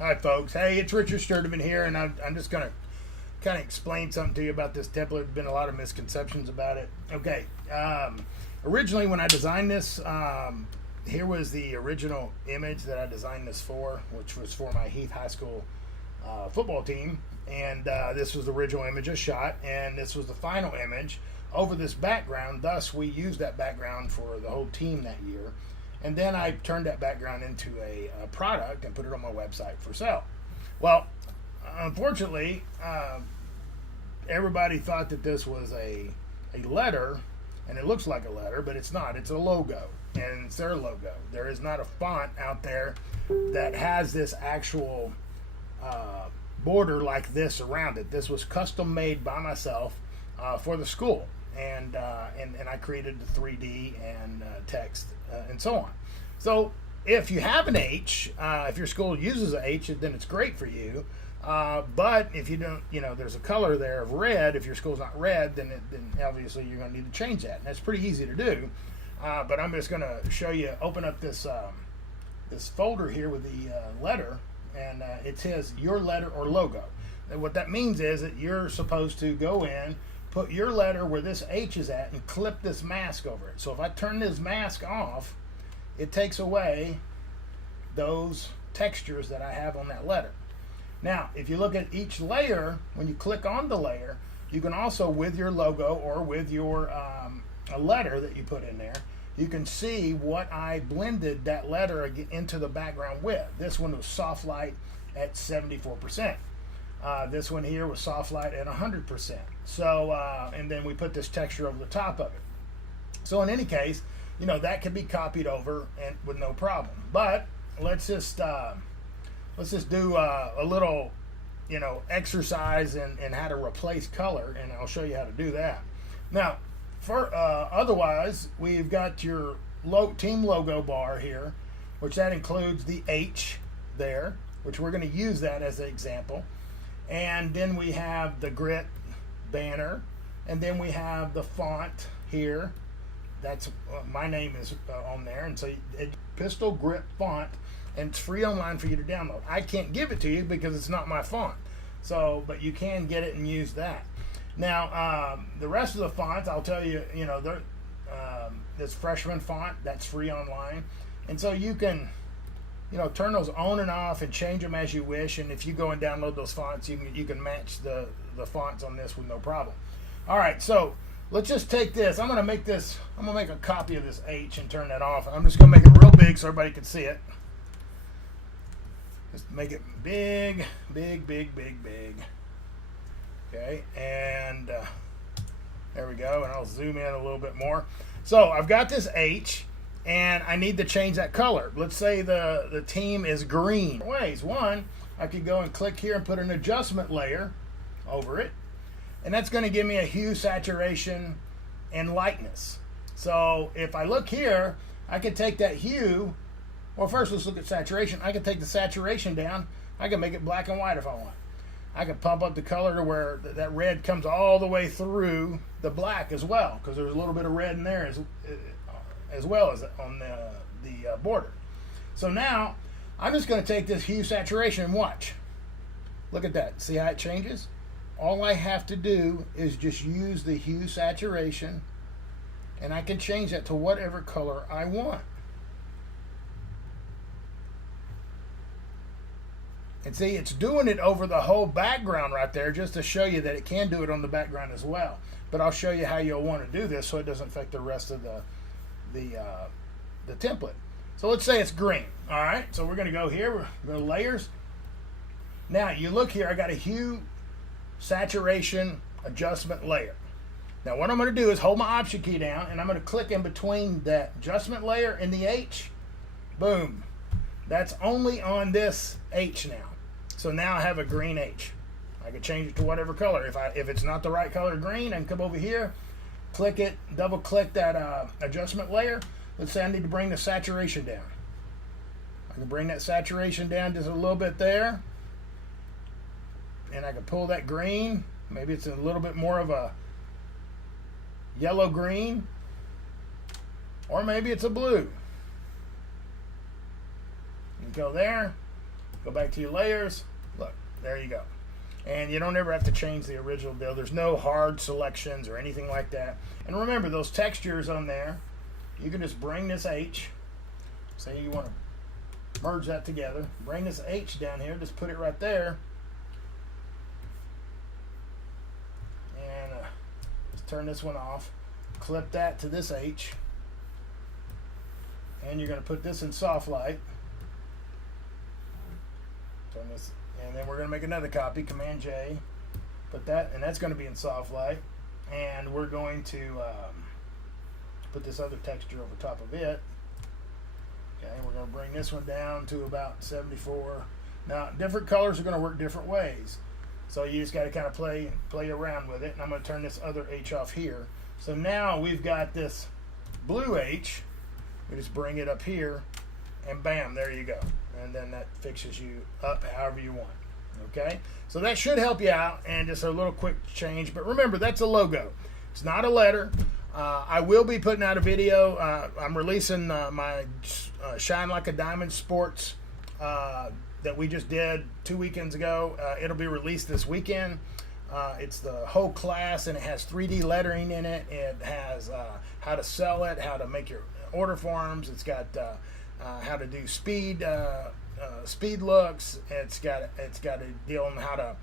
Hi folks, hey, it's Richard Sturdivant here, and I'm just going to kind of explain something to you about this template. There's been a lot of misconceptions about it. Okay, originally when I designed this, here was the original image that I designed this for, which was for my Heath High School football team, and this was the original image I shot, and this was the final image over this background. Thus, we used that background for the whole team that year. And then I turned that background into a product and put it on my website for sale. Well, unfortunately, everybody thought that this was a letter, and it looks like a letter, but it's not. It's a logo, and it's their logo. There is not a font out there that has this actual border like this around it. This was custom made by myself for the school. And I created the 3D and text and so on. So if you have an H, if your school uses an H, then it's great for you. But if you don't, there's a color there of red. If your school's not red, then obviously you're going to need to change that. And that's pretty easy to do. But I'm just going to show you. Open up this this folder here with the letter, and it says your letter or logo. And what that means is that you're supposed to go in, put your letter where this H is at, and clip this mask over it. So if I turn this mask off, it takes away those textures that I have on that letter. Now, if you look at each layer, when you click on the layer, you can also, with your logo or with your a letter that you put in there, you can see what I blended that letter into the background with. This one was soft light at 74%. This one here was soft light at 100%. So, and then we put this texture over the top of it. So in any case, that can be copied over and with no problem. But let's just do a little, exercise in how to replace color, and I'll show you how to do that. Now, for otherwise, we've got your team logo bar here, which that includes the H there, which we're going to use that as an example. And then we have the grit banner, and then we have the font here. That's my name is on there, and so it's Pistol Grip font, and it's free online for you to download. I can't give it to you because it's not my font, but you can get it and use that. Now, the rest of the fonts, I'll tell you, this freshman font, that's free online, and so you can turn those on and off and change them as you wish. And if you go and download those fonts, you can match the fonts on this with no problem. All right, so let's just take this. I'm gonna make a copy of this H and turn that off. I'm just gonna make it real big so everybody can see it. Just make it big, big, big, big, big. Okay, and there we go. And I'll zoom in a little bit more. So I've got this H, and I need to change that color. Let's say the team is green. Ways. One, I could go and click here and put an adjustment layer over it, and that's going to give me a hue, saturation, and lightness. So if I look here, I can take that hue, well, first let's look at saturation. I can take the saturation down. I can make it black and white if I want. I can pump up the color to where that red comes all the way through the black as well, because there's a little bit of red in there as well as on the border. So now I'm just going to take this hue, saturation, and watch. Look at that. See how it changes? All I have to do is just use the hue, saturation, and I can change that to whatever color I want. And see, it's doing it over the whole background right there, just to show you that it can do it on the background as well. But I'll show you how you'll want to do this so it doesn't affect the rest of the template. So let's say it's green. All right, so we're going to go here. We're going to layers. Now you look here. I got a hue, saturation, adjustment layer. Now what I'm going to do is hold my Option key down, and I'm going to click in between that adjustment layer and the H. Boom. That's only on this H now. So now I have a green H. I can change it to whatever color. If it's not the right color green, I can come over here, click it, double click that adjustment layer. Let's say I need to bring the saturation down. I can bring that saturation down just a little bit there, and I can pull that green. Maybe it's a little bit more of a yellow green, or maybe it's a blue. You go there, Go back to your layers. Look, there you go. And you don't ever have to change the original build. There's no hard selections or anything like that. And remember, those textures on there, you can just bring this H. Say you want to merge that together. Bring this H down here. Just put it right there. And just turn this one off. Clip that to this H. And you're going to put this in soft light. Turn this, and then we're going to make another copy. Command J. Put that, and that's going to be in soft light. And we're going to put this other texture over top of it. Okay, we're going to bring this one down to about 74. Now, different colors are going to work different ways. So you just got to kind of play around with it. And I'm going to turn this other H off here. So now we've got this blue H. We just bring it up here, and bam, there you go. And then that fixes you up however you want. Okay? So that should help you out, and just a little quick change. But remember, that's a logo. It's not a letter. I will be putting out a video. I'm releasing my Shine Like a Diamond Sports that we just did 2 weekends ago. It'll be released this weekend. It's the whole class, and it has 3D lettering in it. It has how to sell it, how to make your order forms. It's got how to do speed looks. It's got a deal on how to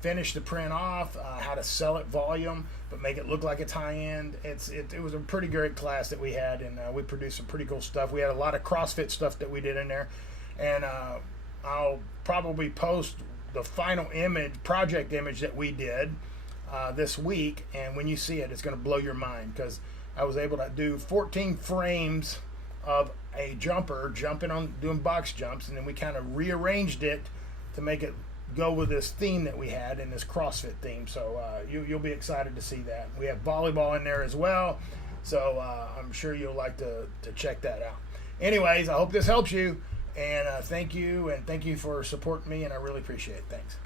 finish the print off, how to sell it volume, but make it look like it's high end. It was a pretty great class that we had, and we produced some pretty cool stuff. We had a lot of CrossFit stuff that we did in there, and I'll probably post the final project image that we did this week, and when you see it, it's going to blow your mind, because I was able to do 14 frames of a jumper doing box jumps, and then we kind of rearranged it to make it go with this theme that we had in this CrossFit theme. So you'll be excited to see that. We have volleyball in there as well, so I'm sure you'll like to check that out. Anyways, I hope this helps you, and thank you for supporting me, and I really appreciate it. Thanks.